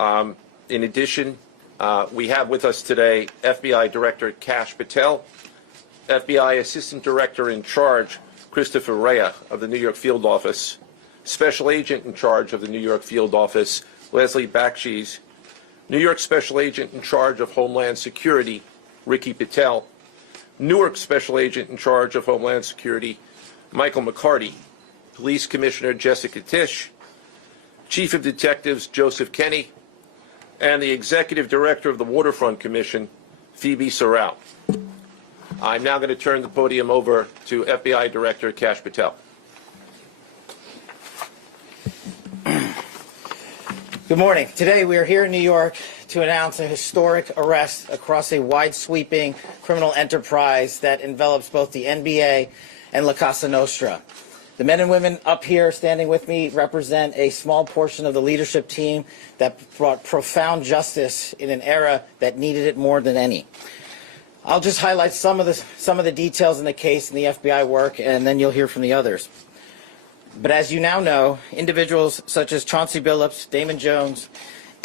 In addition, we have with us today FBI Director Kash Patel, FBI Assistant Director in Charge Christopher Rea of the New York Field Office, Special Agent in Charge of the New York Field Office Leslie Bakshi's, New York Special Agent in Charge of Homeland Security Ricky Patel, Newark Special Agent in Charge of Homeland Security Michael McCarty, Police Commissioner Jessica Tisch, Chief of Detectives Joseph Kenny, and the Executive Director of the Waterfront Commission, Phoebe Sorrell. I'm now going to turn the podium over to FBI Director Kash Patel. Good morning. Today we are here in New York to announce a historic arrest across a wide-sweeping criminal enterprise that envelops both the NBA and La Cosa Nostra. The men and women up here standing with me represent a small portion of the leadership team that brought profound justice in an era that needed it more than any. I'll just highlight some of the details in the case and the FBI work, and then you'll hear from the others. But as you now know, individuals such as Chauncey Billups, Damon Jones,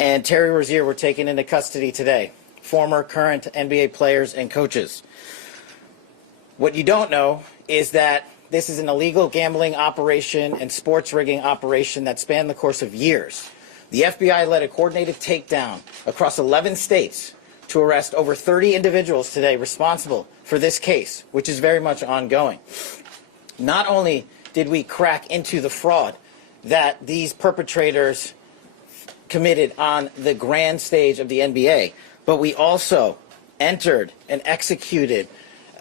and Terry Rozier were taken into custody today, former, current NBA players and coaches. What you don't know is that this is an illegal gambling operation and sports rigging operation that spanned the course of years. The FBI led a coordinated takedown across 11 states to arrest over 30 individuals today responsible for this case, which is very much ongoing. Not only did we crack into the fraud that these perpetrators committed on the grand stage of the NBA, but we also entered and executed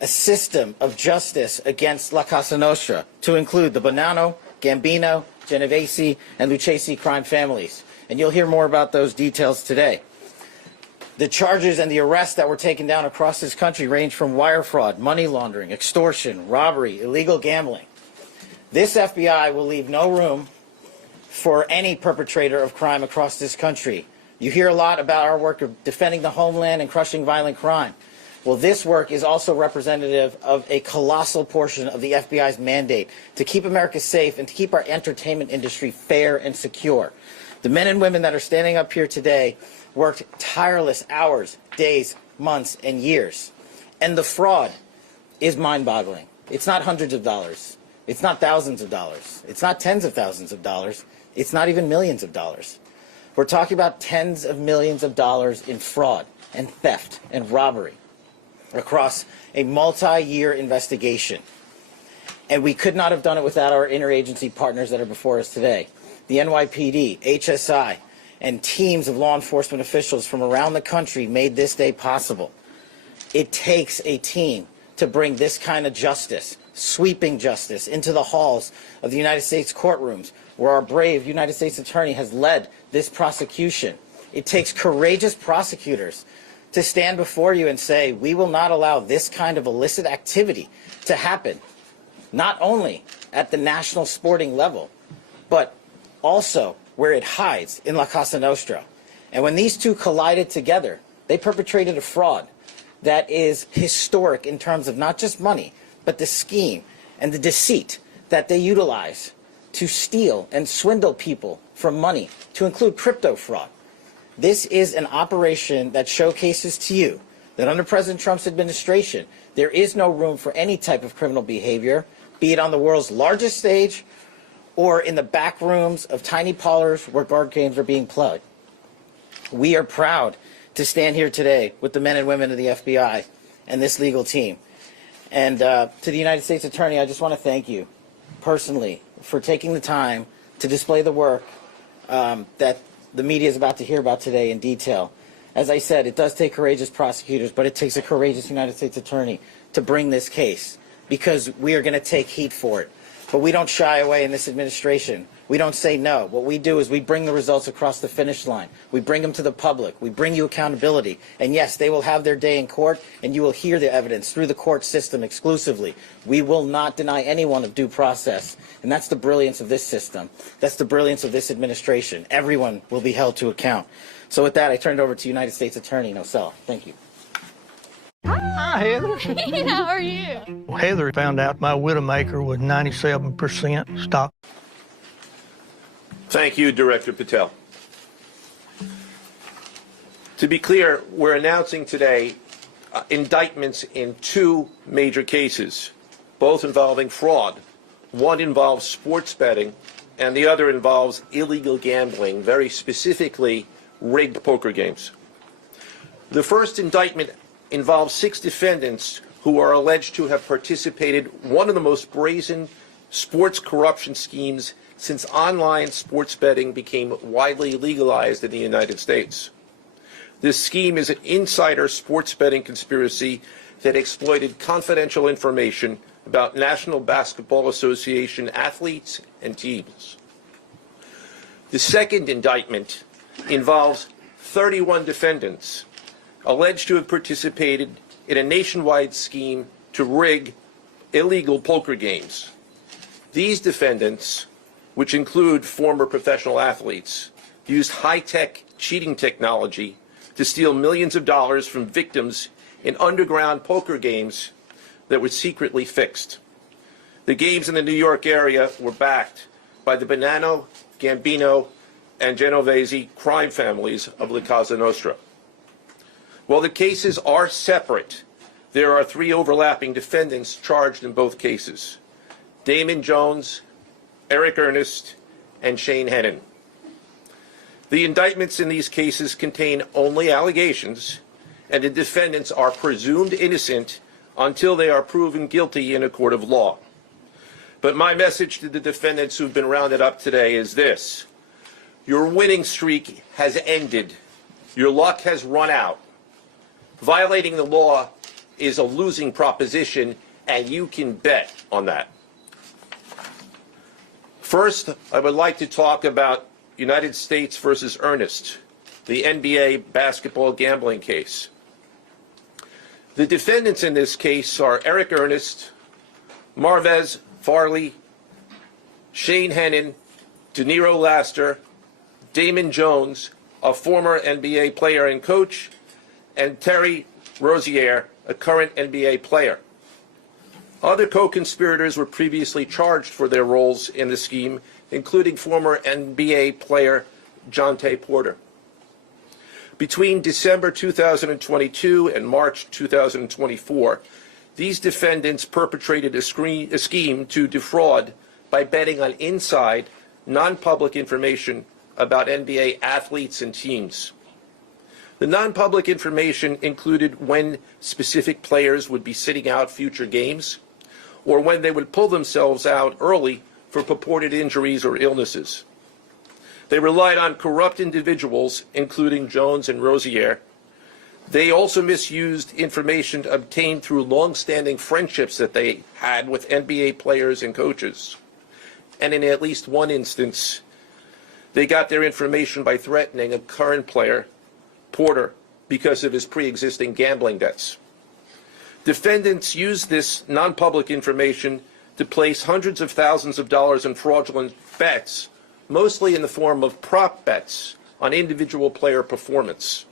a system of justice against La Cosa Nostra to include the Bonanno, Gambino, Genovese, and Lucchesi crime families. And you'll hear more about those details today. The charges and the arrests that were taken down across this country range from wire fraud, money laundering, extortion, robbery, illegal gambling. This FBI will leave no room for any perpetrator of crime across this country. You hear a lot about our work of defending the homeland and crushing violent crime. Well, this work is also representative of a colossal portion of the FBI's mandate to keep America safe and to keep our entertainment industry fair and secure. The men and women that are standing up here today worked tireless hours, days, months, and years. And the fraud is mind-boggling. It's not hundreds of dollars. It's not thousands of dollars. It's not tens of thousands of dollars. It's not even millions of dollars. We're talking about tens of millions of dollars in fraud and theft and robbery across a multi-year investigation. And we could not have done it without our interagency partners that are before us today. The NYPD, HSI, and teams of law enforcement officials from around the country made this day possible. It takes a team to bring this kind of justice, sweeping justice, into the halls of the United States courtrooms, where our brave United States attorney has led this prosecution. It takes courageous prosecutors to stand before you and say, we will not allow this kind of illicit activity to happen, not only at the national sporting level, but also where it hides in La Cosa Nostra. And when these two collided together, they perpetrated a fraud that is historic in terms of not just money, but the scheme and the deceit that they utilize to steal and swindle people from money, to include crypto fraud. This is an operation that showcases to you that under President Trump's administration, there is no room for any type of criminal behavior, be it on the world's largest stage or in the back rooms of tiny parlors where guard games are being played. We are proud to stand here today with the men and women of the FBI and this legal team. And to the United States Attorney, I just want to thank you personally for taking the time to display the work that the media is about to hear about today in detail. As I said, it does take courageous prosecutors, but it takes a courageous United States Attorney to bring this case, because we are going to take heat for it. But we don't shy away in this administration. We don't say no. What we do is we bring the results across the finish line. We bring them to the public. We bring you accountability. And yes, they will have their day in court, and you will hear the evidence through the court system exclusively. We will not deny anyone of due process. And that's the brilliance of this system. That's the brilliance of this administration. Everyone will be held to account. So with that, I turn it over to United States Attorney Nosell. Thank you. Hi, Heather. How are you? Well, Heather found out my Widowmaker was 97% stock. Thank you, Director Patel. To be clear, we're announcing today indictments in two major cases, both involving fraud. One involves sports betting, and the other involves illegal gambling, very specifically rigged poker games. The first indictment involves 6 defendants who are alleged to have participated in one of the most brazen sports corruption schemes since online sports betting became widely legalized in the United States. This scheme is an insider sports betting conspiracy that exploited confidential information about National Basketball Association athletes and teams. The second indictment involves 31 defendants alleged to have participated in a nationwide scheme to rig illegal poker games. These defendants, which include former professional athletes, used high-tech cheating technology to steal millions of dollars from victims in underground poker games that were secretly fixed. The games in the New York area were backed by the Bonanno, Gambino, and Genovese crime families of La Cosa Nostra. While the cases are separate, there are 3 overlapping defendants charged in both cases: Damon Jones, Eric Ernest, and Shane Hennon. The indictments in these cases contain only allegations, and the defendants are presumed innocent until they are proven guilty in a court of law. But my message to the defendants who've been rounded up today is this: your winning streak has ended. Your luck has run out. Violating the law is a losing proposition, and you can bet on that. First, I would like to talk about United States versus Ernest, the NBA basketball gambling case. The defendants in this case are Eric Ernest, Marvez Farley, Shane Hennon, Deniro Laster, Damon Jones, a former NBA player and coach, and Terry Rozier, a current NBA player. Other co-conspirators were previously charged for their roles in the scheme, including former NBA player Jonte Porter. Between December 2022 and March 2024, these defendants perpetrated a scheme to defraud by betting on inside, non-public information about NBA athletes and teams. The non-public information included when specific players would be sitting out future games, or when they would pull themselves out early for purported injuries or illnesses. They relied on corrupt individuals, including Jones and Rozier. They also misused information obtained through long-standing friendships that they had with NBA players and coaches. And in at least one instance, they got their information by threatening a current player, Porter, because of his pre-existing gambling debts. Defendants used this non-public information to place hundreds of thousands of dollars in fraudulent bets, mostly in the form of prop bets on individual player performance.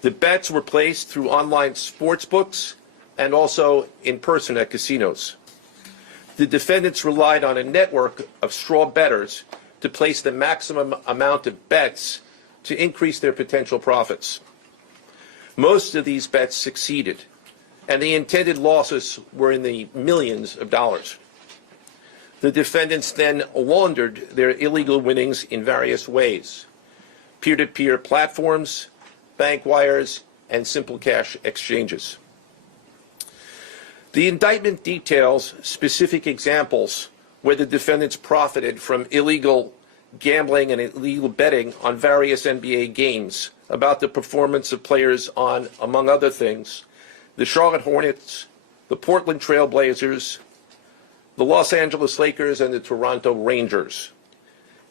The bets were placed through online sports books and also in person at casinos. The defendants relied on a network of straw bettors to place the maximum amount of bets to increase their potential profits. Most of these bets succeeded, and the intended losses were in the millions of dollars. The defendants then laundered their illegal winnings in various ways: peer-to-peer platforms, bank wires, and simple cash exchanges. The indictment details specific examples where the defendants profited from illegal gambling and illegal betting on various NBA games about the performance of players on, among other things, the Charlotte Hornets, the Portland Trail Blazers, the Los Angeles Lakers, and the Toronto Rangers.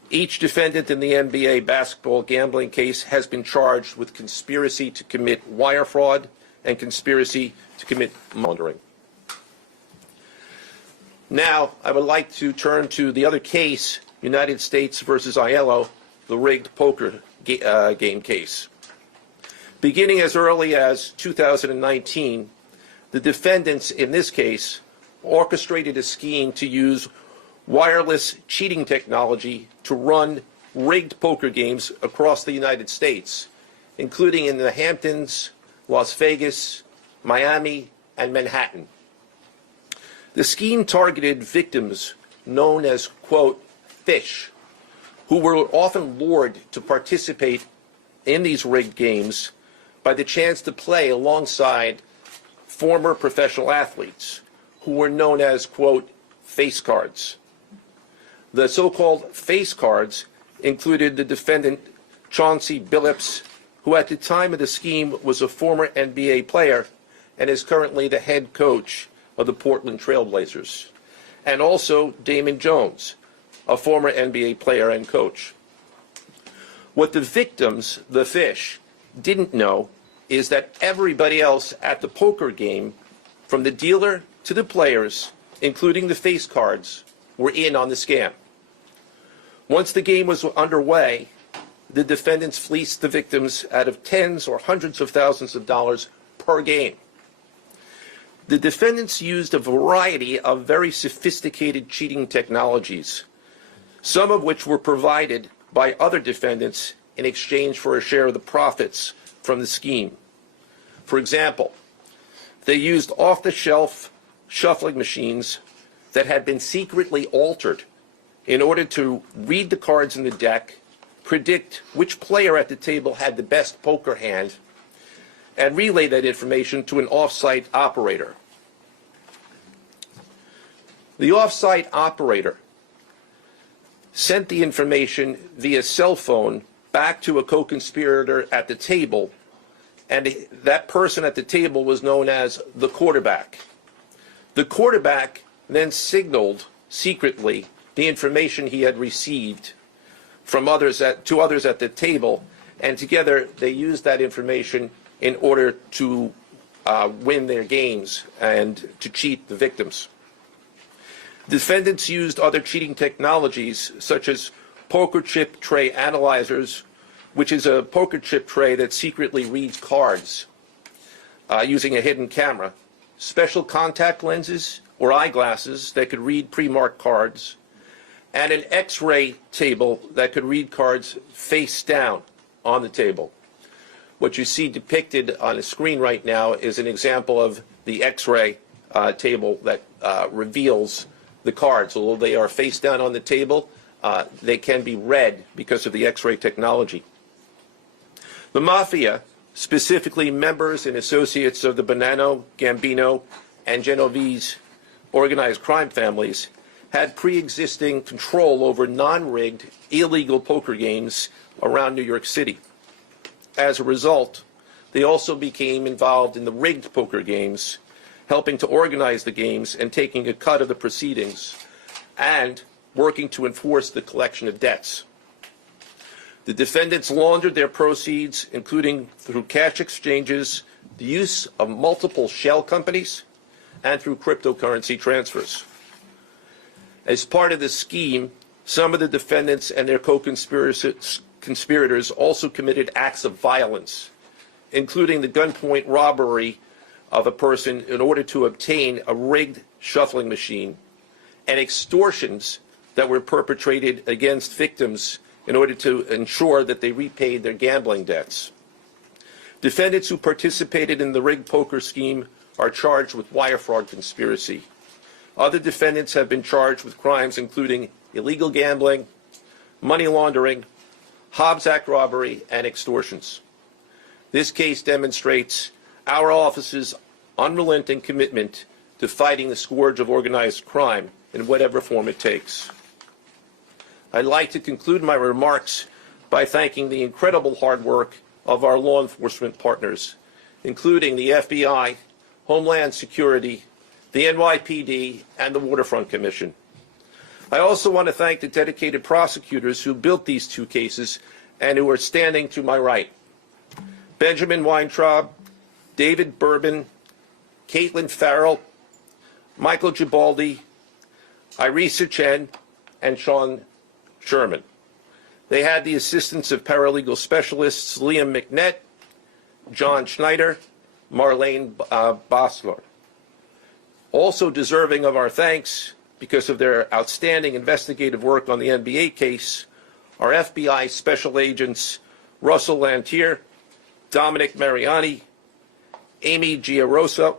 Each defendant in the NBA basketball gambling case has been charged with conspiracy to commit wire fraud and conspiracy to commit money laundering. Now, I would like to turn to the other case, United States versus Aiello, the rigged poker game case. Beginning as early as 2019, the defendants in this case orchestrated a scheme to use wireless cheating technology to run rigged poker games across the United States including in the Hamptons, Las Vegas, Miami, and Manhattan. The scheme targeted victims known as, quote, fish, who were often lured to participate in these rigged games by the chance to play alongside former professional athletes who were known as, quote, face cards. The so-called face cards included the defendant Chauncey Billups, who at the time of the scheme was a former NBA player and is currently the head coach of the Portland Trail Blazers, and also Damon Jones, a former NBA player and coach. What the victims, the fish, didn't know is that everybody else at the poker game, from the dealer to the players, including the face cards, were in on the scam. Once the game was underway, the defendants fleeced the victims out of tens or hundreds of thousands of dollars per game. The defendants used a variety of very sophisticated cheating technologies, some of which were provided by other defendants in exchange for a share of the profits from the scheme. For example, they used off-the-shelf shuffling machines that had been secretly altered in order to read the cards in the deck, predict which player at the table had the best poker hand, and relay that information to an off-site operator. The off-site operator sent the information via cell phone back to a co-conspirator at the table, and that person at the table was known as the quarterback. The quarterback then signaled secretly the information he had received from to others at the table, and together they used that information in order to win their games and to cheat the victims. Defendants used other cheating technologies such as poker chip tray analyzers, which is a poker chip tray that secretly reads cards using a hidden camera, special contact lenses or eyeglasses that could read pre-marked cards, and an X-ray table that could read cards face down on the table. What you see depicted on the screen right now is an example of the X-ray table that reveals the cards. Although they are face down on the table, they can be read because of the X-ray technology. The Mafia, specifically members and associates of the Bonanno, Gambino, and Genovese organized crime families, had pre-existing control over non-rigged, illegal poker games around New York City. As a result, they also became involved in the rigged poker games, helping to organize the games and taking a cut of the proceedings, and working to enforce the collection of debts. The defendants laundered their proceeds, including through cash exchanges, the use of multiple shell companies, and through cryptocurrency transfers. As part of the scheme, some of the defendants and their co-conspirators also committed acts of violence, including the gunpoint robbery of a person in order to obtain a rigged shuffling machine, and extortions that were perpetrated against victims in order to ensure that they repaid their gambling debts. Defendants who participated in the rigged poker scheme are charged with wire fraud conspiracy. Other defendants have been charged with crimes including illegal gambling, money laundering, Hobbs Act robbery, and extortions. This case demonstrates our office's unrelenting commitment to fighting the scourge of organized crime in whatever form it takes. I'd like to conclude my remarks by thanking the incredible hard work of our law enforcement partners, including the FBI, Homeland Security, the NYPD, and the Waterfront Commission. I also want to thank the dedicated prosecutors who built these two cases and who are standing to my right. Benjamin Weintraub, David Bourbon, Caitlin Farrell, Michael Gibaldi, Irisa Chen, and Sean Sherman. They had the assistance of paralegal specialists Liam McNett, John Schneider, Marlene Bosler. Also deserving of our thanks because of their outstanding investigative work on the NBA case are FBI Special Agents Russell Lantier, Dominic Mariani, Amy Giarosa,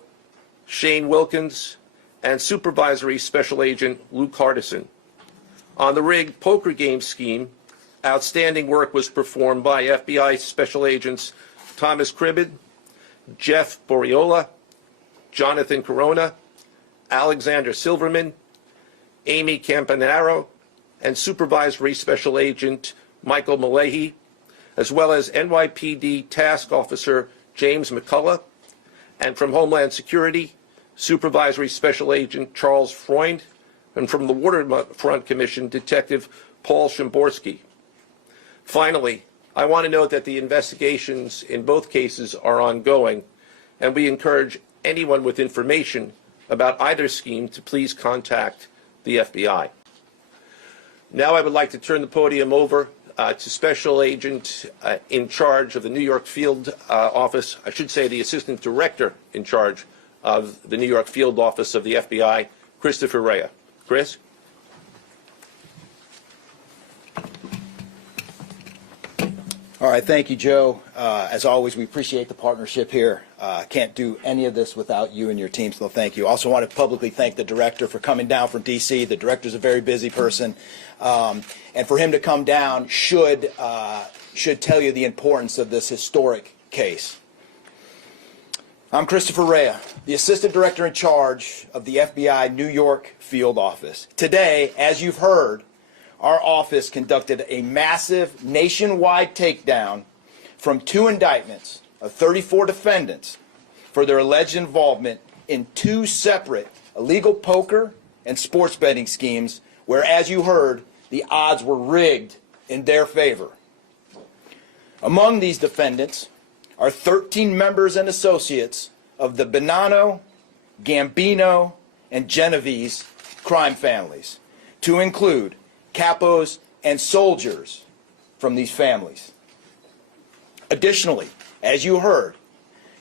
Shane Wilkins, and Supervisory Special Agent Luke Hardison. On the rigged poker game scheme, outstanding work was performed by FBI Special Agents Thomas Cribbin, Jeff Boriola, Jonathan Corona, Alexander Silverman, Amy Campanaro, and Supervisory Special Agent Michael Malahi, as well as NYPD Task Officer James McCullough, and from Homeland Security, Supervisory Special Agent Charles Freund, and from the Waterfront Commission, Detective Paul Shimborski. Finally, I want to note that the investigations in both cases are ongoing, and we encourage anyone with information about either scheme to please contact the FBI. Now I would like to turn the podium over to Special Agent in charge of the New York Field Office, I should say the Assistant Director in charge of the New York Field Office of the FBI, Christopher Rea. Chris? All right, thank you, Joe. As always, we appreciate the partnership here. Can't do any of this without you and your team, so thank you. Also want to publicly thank the director for coming down from D.C. The director's a very busy person, and for him to come down should tell you the importance of this historic case. I'm Christopher Rea, the Assistant Director in charge of the FBI New York Field Office. Today, as you've heard, our office conducted a massive nationwide takedown from 2 indictments of 34 defendants for their alleged involvement in 2 separate illegal poker and sports betting schemes where, as you heard, the odds were rigged in their favor. Among these defendants are 13 members and associates of the Bonanno, Gambino, and Genovese crime families, to include capos and soldiers from these families. Additionally, as you heard,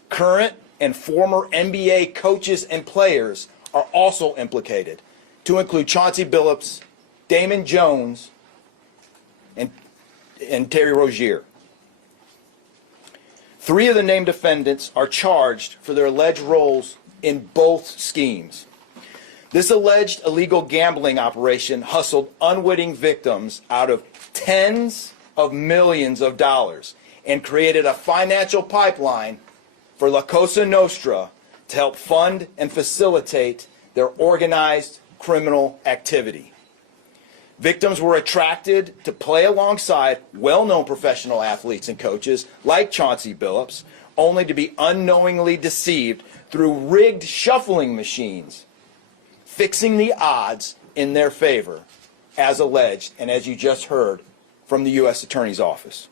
current and former NBA coaches and players are also implicated, to include Chauncey Billups, Damon Jones, and Terry Rozier. 3 of the named defendants are charged for their alleged roles in both schemes. This alleged illegal gambling operation hustled unwitting victims out of tens of millions of dollars and created a financial pipeline for La Cosa Nostra to help fund and facilitate their organized criminal activity. Victims were attracted to play alongside well-known professional athletes and coaches like Chauncey Billups, only to be unknowingly deceived through rigged shuffling machines, fixing the odds in their favor, as alleged and as you just heard from the U.S. Attorney's Office.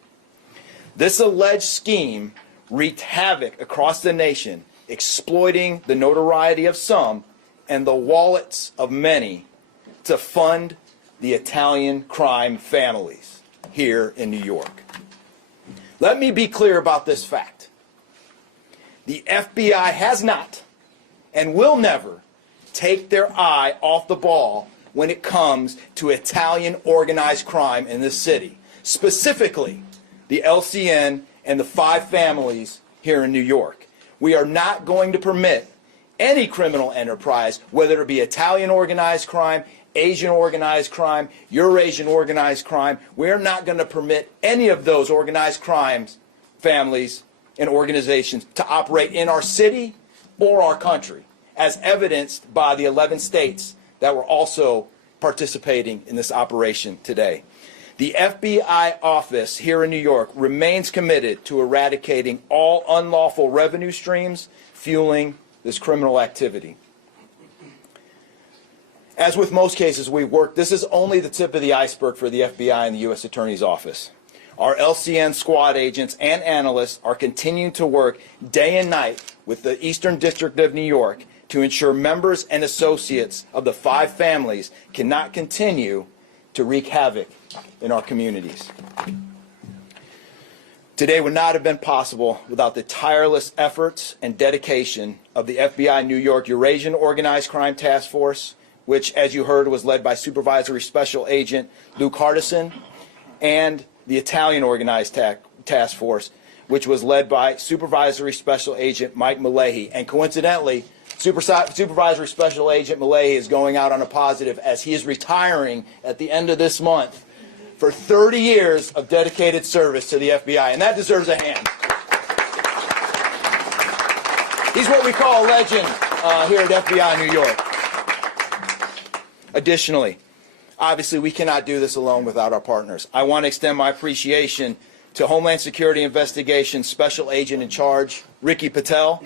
This alleged scheme wreaked havoc across the nation, exploiting the notoriety of some and the wallets of many to fund the Italian crime families here in New York. Let me be clear about this fact. The FBI has not and will never take their eye off the ball when it comes to Italian organized crime in this city, specifically the LCN and the 5 families here in New York. We are not going to permit any criminal enterprise, whether it be Italian organized crime, Asian organized crime, Eurasian organized crime. We're not going to permit any of those organized crimes, families, and organizations to operate in our city or our country, as evidenced by the 11 states that were also participating in this operation today. The FBI office here in New York remains committed to eradicating all unlawful revenue streams fueling this criminal activity. As with most cases we've worked, this is only the tip of the iceberg for the FBI and the U.S. Attorney's Office. Our LCN squad agents and analysts are continuing to work day and night with the Eastern District of New York to ensure members and associates of the 5 families cannot continue to wreak havoc in our communities. Today would not have been possible without the tireless efforts and dedication of the FBI New York Eurasian Organized Crime Task Force, which, as you heard, was led by Supervisory Special Agent Luke Hardison, and the Italian Organized Task Force, which was led by Supervisory Special Agent Mike Malahy. And coincidentally, Supervisory Special Agent Malahy is going out on a positive as he is retiring at the end of this month for 30 years of dedicated service to the FBI, and that deserves a hand. He's what we call a legend here at FBI New York. Additionally, obviously, we cannot do this alone without our partners. I want to extend my appreciation to Homeland Security Investigations Special Agent in Charge, Ricky Patel.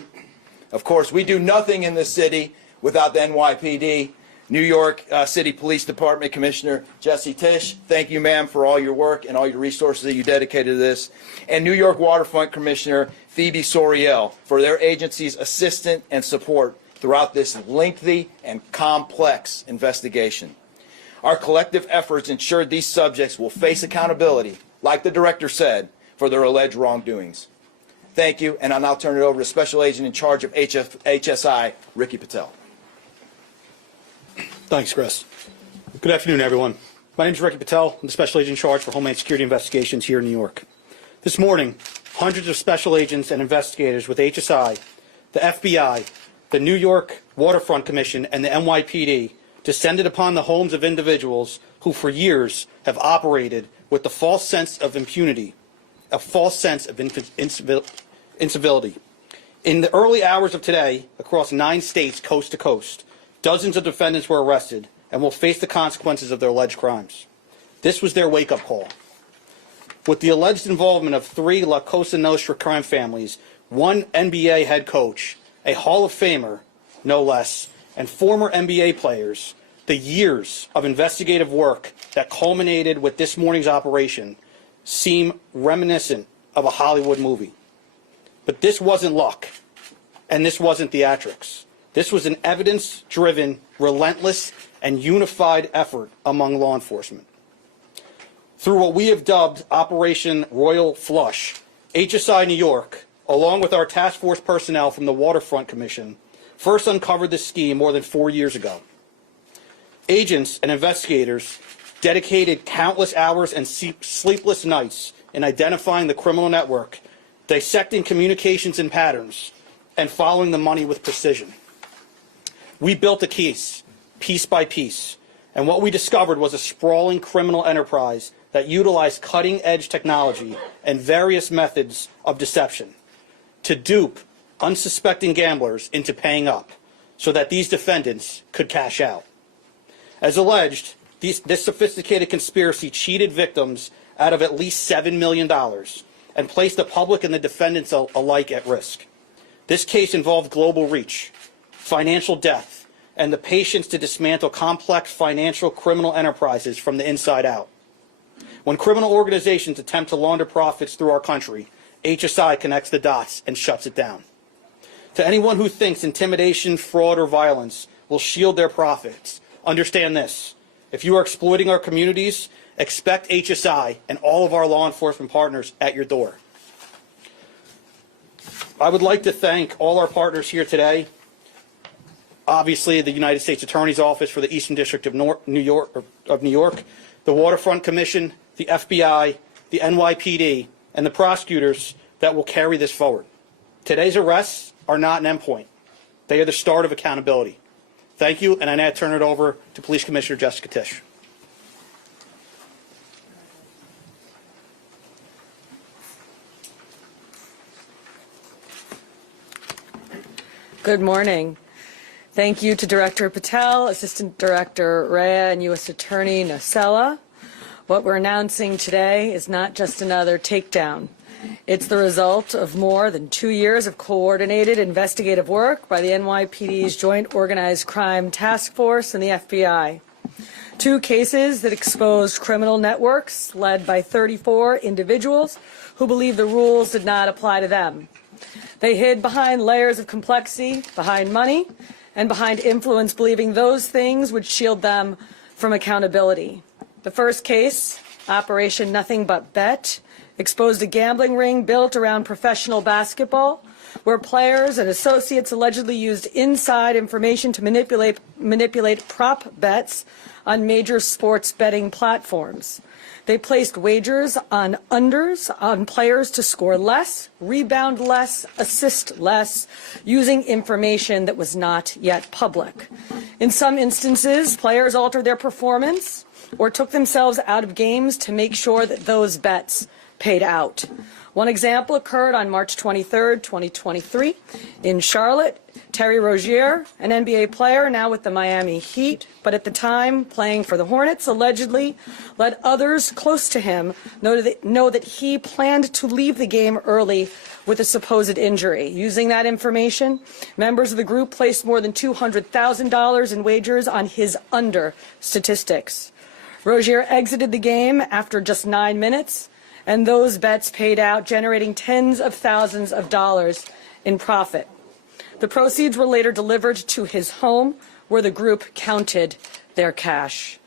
Of course, we do nothing in this city without the NYPD. New York City Police Department Commissioner Jesse Tisch, thank you, ma'am, for all your work and all your resources that you dedicated to this. And New York Waterfront Commissioner Phoebe Soriel for their agency's assistance and support throughout this lengthy and complex investigation. Our collective efforts ensured these subjects will face accountability, like the director said, for their alleged wrongdoings. Thank you, and I'll now turn it over to Special Agent in charge of HSI, Ricky Patel. Thanks, Chris. Good afternoon, everyone. My name is Ricky Patel. I'm the Special Agent in charge for Homeland Security Investigations here in New York. This morning, hundreds of special agents and investigators with HSI, the FBI, the New York Waterfront Commission, and the NYPD descended upon the homes of individuals who for years have operated with the false sense of impunity, a false sense of incivility. In the early hours of today, across 9 states coast to coast, dozens of defendants were arrested and will face the consequences of their alleged crimes. This was their wake-up call. With the alleged involvement of 3 La Cosa Nostra crime families, 1 NBA head coach, a Hall of Famer, no less, and former NBA players, the years of investigative work that culminated with this morning's operation seem reminiscent of a Hollywood movie. But this wasn't luck, and this wasn't theatrics. This was an evidence-driven, relentless, and unified effort among law enforcement. Through what we have dubbed Operation Royal Flush, HSI New York, along with our task force personnel from the Waterfront Commission, first uncovered this scheme more than 4 years ago. Agents and investigators dedicated countless hours and sleepless nights in identifying the criminal network, dissecting communications and patterns, and following the money with precision. We built a case, piece by piece, and what we discovered was a sprawling criminal enterprise that utilized cutting-edge technology and various methods of deception to dupe unsuspecting gamblers into paying up so that these defendants could cash out. As alleged, this sophisticated conspiracy cheated victims out of at least $7 million and placed the public and the defendants alike at risk. This case involved global reach, financial depth, and the patience to dismantle complex financial criminal enterprises from the inside out. When criminal organizations attempt to launder profits through our country, HSI connects the dots and shuts it down. To anyone who thinks intimidation, fraud, or violence will shield their profits, understand this. If you are exploiting our communities, expect HSI and all of our law enforcement partners at your door. I would like to thank all our partners here today. Obviously, the United States Attorney's Office for the Eastern District of New York, the Waterfront Commission, the FBI, the NYPD, and the prosecutors that will carry this forward. Today's arrests are not an endpoint. They are the start of accountability. Thank you, and I now turn it over to Police Commissioner Jessica Tisch. Good morning. Thank you to Director Patel, Assistant Director Rea, and U.S. Attorney Nocella. What we're announcing today is not just another takedown. It's the result of more than 2 years of coordinated investigative work by the NYPD's Joint Organized Crime Task Force and the FBI. 2 cases that exposed criminal networks led by 34 individuals who believed the rules did not apply to them. They hid behind layers of complexity, behind money, and behind influence, believing those things would shield them from accountability. The first case, Operation Nothing But Bet, exposed a gambling ring built around professional basketball, where players and associates allegedly used inside information to manipulate prop bets on major sports betting platforms. They placed wagers on unders on players to score less, rebound less, assist less, using information that was not yet public. In some instances, players altered their performance or took themselves out of games to make sure that those bets paid out. One example occurred on March 23, 2023, in Charlotte. Terry Rozier, an NBA player now with the Miami Heat, but at the time playing for the Hornets, allegedly let others close to him know that he planned to leave the game early with a supposed injury. Using that information, members of the group placed more than $200,000 in wagers on his under statistics. Rozier exited the game after just 9 minutes, and those bets paid out, generating tens of thousands of dollars in profit. The proceeds were later delivered to his home, where the group counted their cash.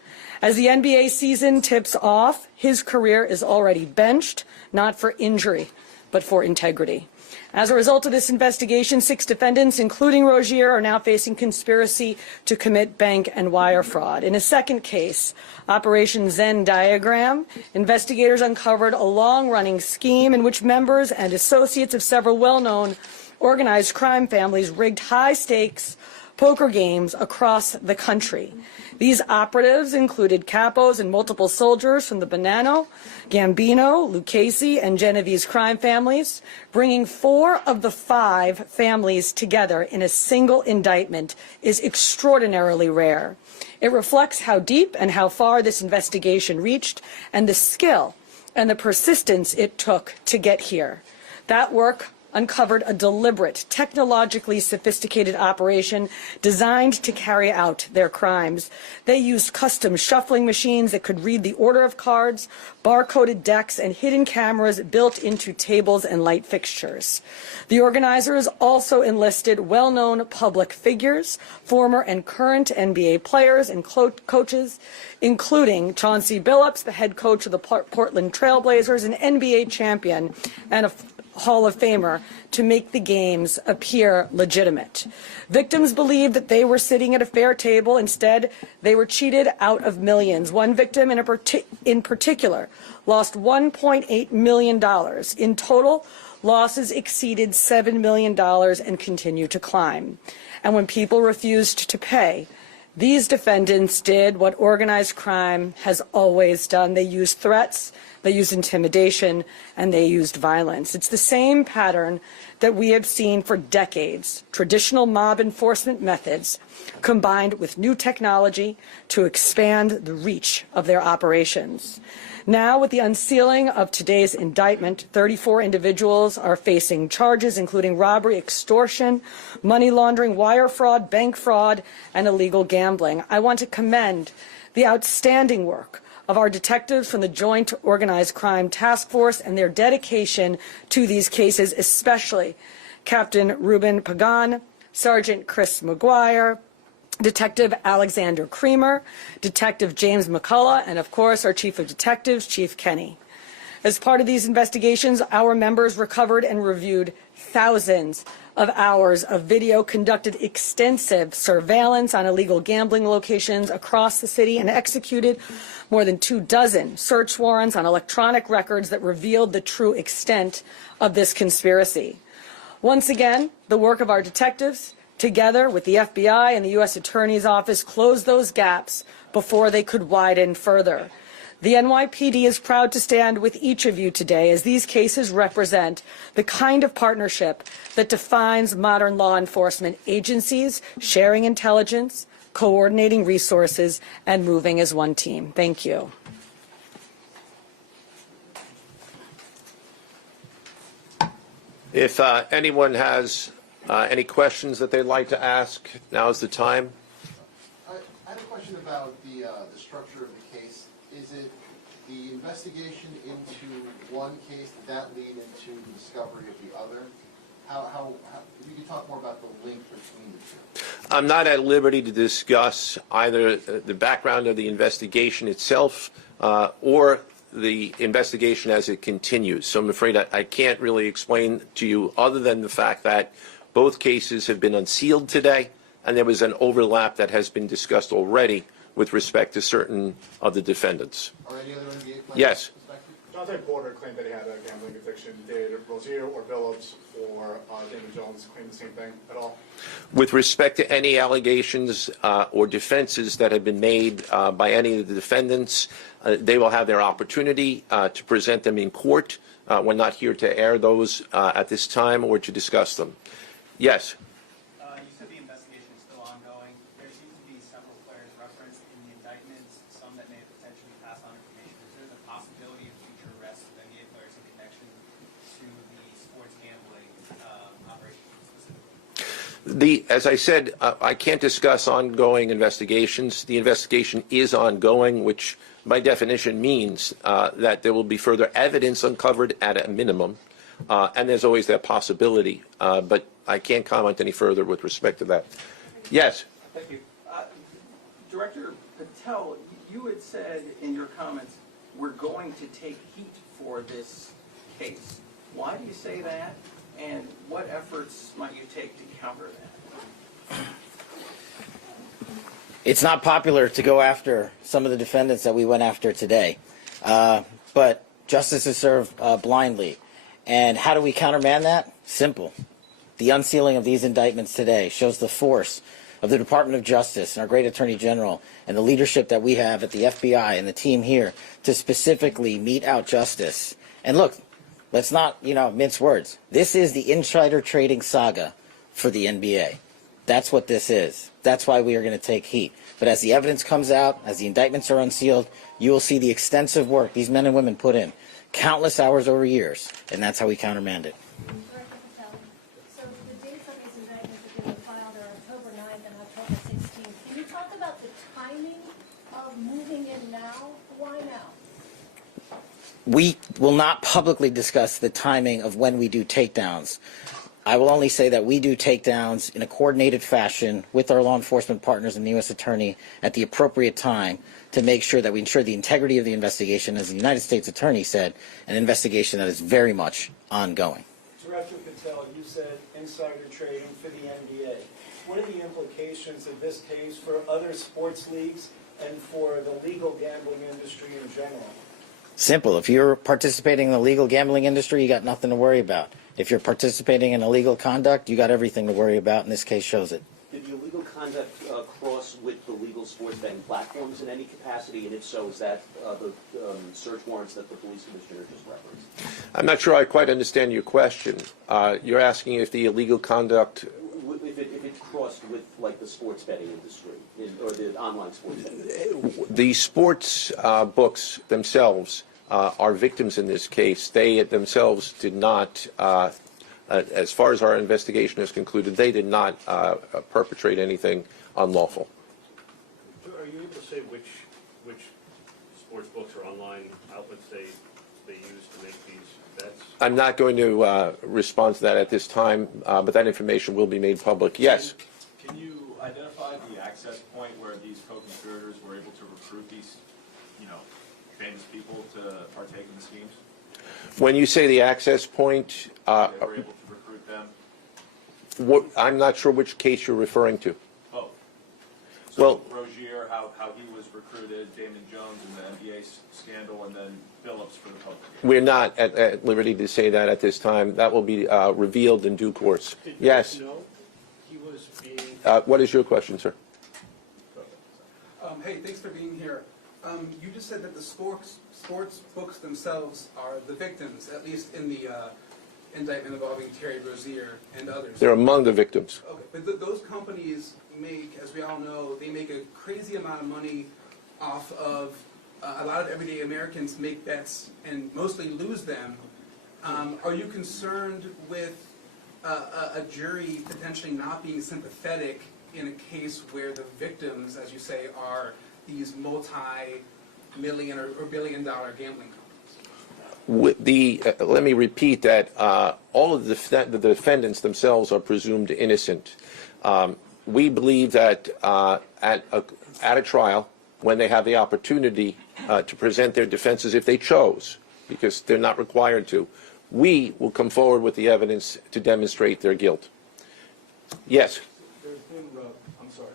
As the NBA season tips off, his career is already benched, not for injury, but for integrity. As a result of this investigation, 6 defendants, including Rozier, are now facing conspiracy to commit bank and wire fraud. In a second case, Operation Zen Diagram, investigators uncovered a long-running scheme in which members and associates of several well-known organized crime families rigged high-stakes poker games across the country. These operatives included capos and multiple soldiers from the Bonanno, Gambino, Lucchese, and Genovese crime families, bringing 4 of the 5 families together in a single indictment is extraordinarily rare. It reflects how deep and how far this investigation reached and the skill and the persistence it took to get here. That work uncovered a deliberate, technologically sophisticated operation designed to carry out their crimes. They used custom shuffling machines that could read the order of cards, barcoded decks, and hidden cameras built into tables and light fixtures. The organizers also enlisted well-known public figures, former and current NBA players and coaches, including Chauncey Billups, the head coach of the Portland Trail Blazers, an NBA champion, and a Hall of Famer, to make the games appear legitimate. Victims believed that they were sitting at a fair table. Instead, they were cheated out of millions. One victim in particular lost $1.8 million. In total, losses exceeded $7 million and continue to climb. And when people refused to pay, these defendants did what organized crime has always done. They used threats, they used intimidation, and they used violence. It's the same pattern that we have seen for decades. Traditional mob enforcement methods combined with new technology to expand the reach of their operations. Now, with the unsealing of today's indictment, 34 individuals are facing charges, including robbery, extortion, money laundering, wire fraud, bank fraud, and illegal gambling. I want to commend the outstanding work of our detectives from the Joint Organized Crime Task Force and their dedication to these cases, especially Captain Ruben Pagan, Sergeant Chris McGuire, Detective Alexander Creamer, Detective James McCullough, and of course our Chief of Detectives, Chief Kenny. As part of these investigations, our members recovered and reviewed thousands of hours of video, conducted extensive surveillance on illegal gambling locations across the city, and executed more than 24 search warrants on electronic records that revealed the true extent of this conspiracy. Once again, the work of our detectives, together with the FBI and the U.S. Attorney's Office, closed those gaps before they could widen further. The NYPD is proud to stand with each of you today, as these cases represent the kind of partnership that defines modern law enforcement agencies, sharing intelligence, coordinating resources, and moving as one team. Thank you. If anyone has any questions that they'd like to ask, now is the time. I have a question about the structure of the case. Is it the investigation into one case, did that lead into the discovery of the other? How if you could talk more about the link between the two. I'm not at liberty to discuss either the background of the investigation itself or the investigation as it continues. So I'm afraid I can't really explain to you other than the fact that both cases have been unsealed today, and there was an overlap that has been discussed already with respect to certain of the defendants. Are any other NBA players Yes. suspected? Jonathan Porter claimed that he had a gambling addiction. Did Rozier or Billups or Damon Jones claim the same thing at all? With respect to any allegations or defenses that have been made by any of the defendants, they will have their opportunity to present them in court. We're not here to air those at this time or to discuss them. Yes. You said the investigation is still ongoing. There seems to be several players referenced in the indictments, some that may potentially pass on information. Is there the possibility of future arrests of NBA players in connection to the sports gambling operation specifically? As I said, I can't discuss ongoing investigations. The investigation is ongoing, which by definition means that there will be further evidence uncovered at a minimum, and there's always that possibility. But I can't comment any further with respect to that. Yes. Thank you. Director Patel, you had said in your comments, we're going to take heat for this case. Why do you say that, and what efforts might you take to counter that? It's not popular to go after some of the defendants that we went after today, but justice is served blindly. And how do we countermand that? Simple. The unsealing of these indictments today shows the force of the Department of Justice and our great Attorney General and the leadership that we have at the FBI and the team here to specifically mete out justice. And look, let's not, mince words. This is the insider trading saga for the NBA. That's what this is. That's why we are going to take heat. But as the evidence comes out, as the indictments are unsealed, you will see the extensive work these men and women put in, countless hours over years, and that's how we countermand it. Director Patel, so the dates of these indictments that they were filed are October 9th and October 16th. Can you talk about the timing of moving in now? Why now? We will not publicly discuss the timing of when we do takedowns. I will only say that we do takedowns in a coordinated fashion with our law enforcement partners and the U.S. Attorney at the appropriate time to make sure that we ensure the integrity of the investigation, as the United States Attorney said, an investigation that is very much ongoing. Director Patel, you said insider trading for the NBA. What are the implications of this case for other sports leagues and for the legal gambling industry in general? Simple. If you're participating in the legal gambling industry, you got nothing to worry about. If you're participating in illegal conduct, you got everything to worry about, and this case shows it. Did the illegal conduct cross with the legal sports betting platforms in any capacity? And if so, is that the search warrants that the police commissioner just referenced? I'm not sure I quite understand your question. You're asking if the illegal conduct... If it crossed with, like, the sports betting industry, or the online sports betting? The sports books themselves are victims in this case. They themselves did not, as far as our investigation is concluded, they did not perpetrate anything unlawful. Are you able to say which sports books or online outlets they use to make these bets? I'm not going to respond to that at this time, but that information will be made public. Yes? Can you identify the access point where these co-conspirators were able to recruit these, famous people to partake in the schemes? When you say the access point, They were able to recruit them? I'm not sure which case you're referring to. Oh. So Well, Rozier, how he was recruited, Damon Jones in the NBA scandal, and then Billups for the public. We're not at liberty to say that at this time. That will be revealed in due course. Yes? No, he was being... What is your question, sir? Hey, thanks for being here. You just said that the sports books themselves are the victims, at least in the indictment involving Terry Rozier and others. They're among the victims. Okay, but those companies make, as we all know, they make a crazy amount of money off of a lot of everyday Americans make bets and mostly lose them. Are you concerned with a jury potentially not being sympathetic in a case where the victims, as you say, are these multi-million or billion-dollar gambling companies? Let me repeat that all of the defendants themselves are presumed innocent. We believe that at a trial, when they have the opportunity to present their defenses, if they chose, because they're not required to, we will come forward with the evidence to demonstrate their guilt. Yes? There's been, I'm sorry.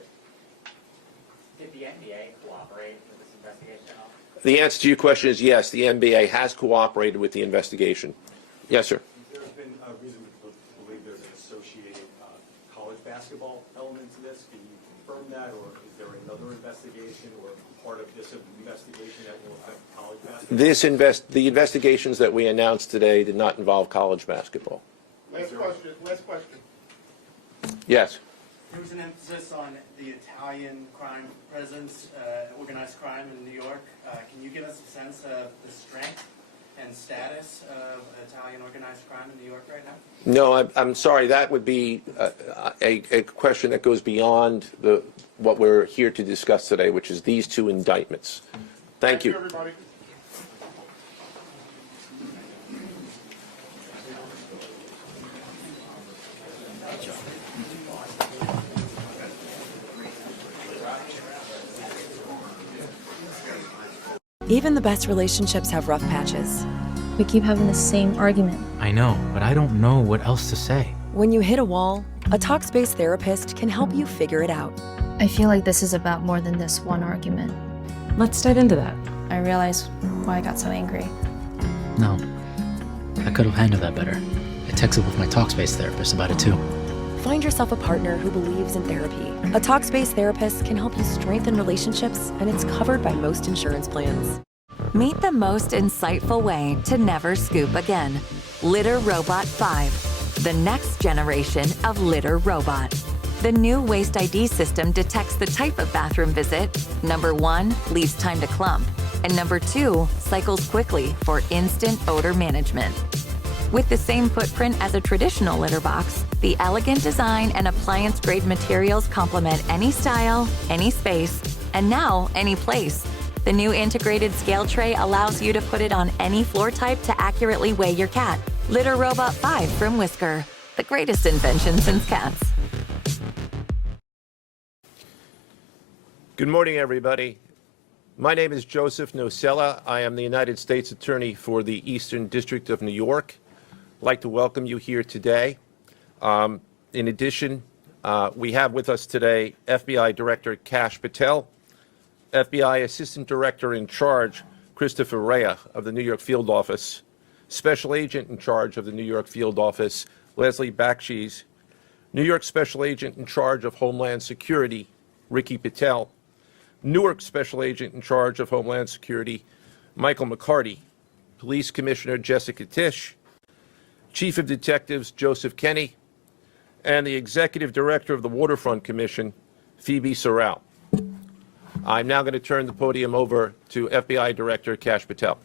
Did the NBA cooperate The answer to your question is yes, the NBA has cooperated with the investigation. Yes, sir. There's been a reason to believe there's an associated college basketball element to this. Can you confirm that, or is there another investigation or part of this investigation that will affect college basketball? The investigations that we announced today did not involve college basketball. Last question. Yes. There was an emphasis on the Italian crime presence, organized crime in New York. Can you give us a sense of the strength and status of Italian organized crime in New York right now? No, I'm sorry. That would be a question that goes beyond what we're here to discuss today, which is these two indictments. Thank you. Everybody. Even the best relationships have rough patches. We keep having the same argument. I know, but I don't know what else to say. When you hit a wall, a talk-based therapist can help you figure it out. I feel like this is about more than this one argument. Let's dive into that. I realize why I got so angry. No, I could have handled that better. I texted with my talk-based therapist about it too. Find yourself a partner who believes in therapy. A talk-based therapist can help you strengthen relationships, and it's covered by most insurance plans. Meet the most insightful way to never scoop again. Litter Robot 5, the next generation of litter robot. The new Waste ID system detects the type of bathroom visit. Number 1 leaves time to clump, and number 2 cycles quickly for instant odor management. With the same footprint as a traditional litter box, the elegant design and appliance-grade materials complement any style, any space, and now any place. The new integrated scale tray allows you to put it on any floor type to accurately weigh your cat. Litter Robot 5 from Whisker, the greatest invention since cats. Good morning, everybody. My name is Joseph Nocella. I am the United States Attorney for the Eastern District of New York. I'd like to welcome you here today. In addition, we have with us today FBI Director Kash Patel, FBI Assistant Director in Charge Christopher Rea of the New York Field Office, Special Agent in Charge of the New York Field Office Leslie Bakshi's, New York Special Agent in Charge of Homeland Security Ricky Patel, Newark Special Agent in Charge of Homeland Security Michael McCarty, Police Commissioner Jessica Tisch, Chief of Detectives Joseph Kenny, and the Executive Director of the Waterfront Commission, Phoebe Sorrell. I'm now going to turn the podium over to FBI Director Kash Patel.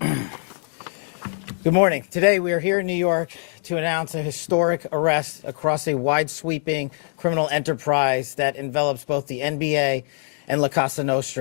Good morning. Today we are here in New York to announce a historic arrest across a wide-sweeping criminal enterprise that envelops both the NBA and La Casa Nostra.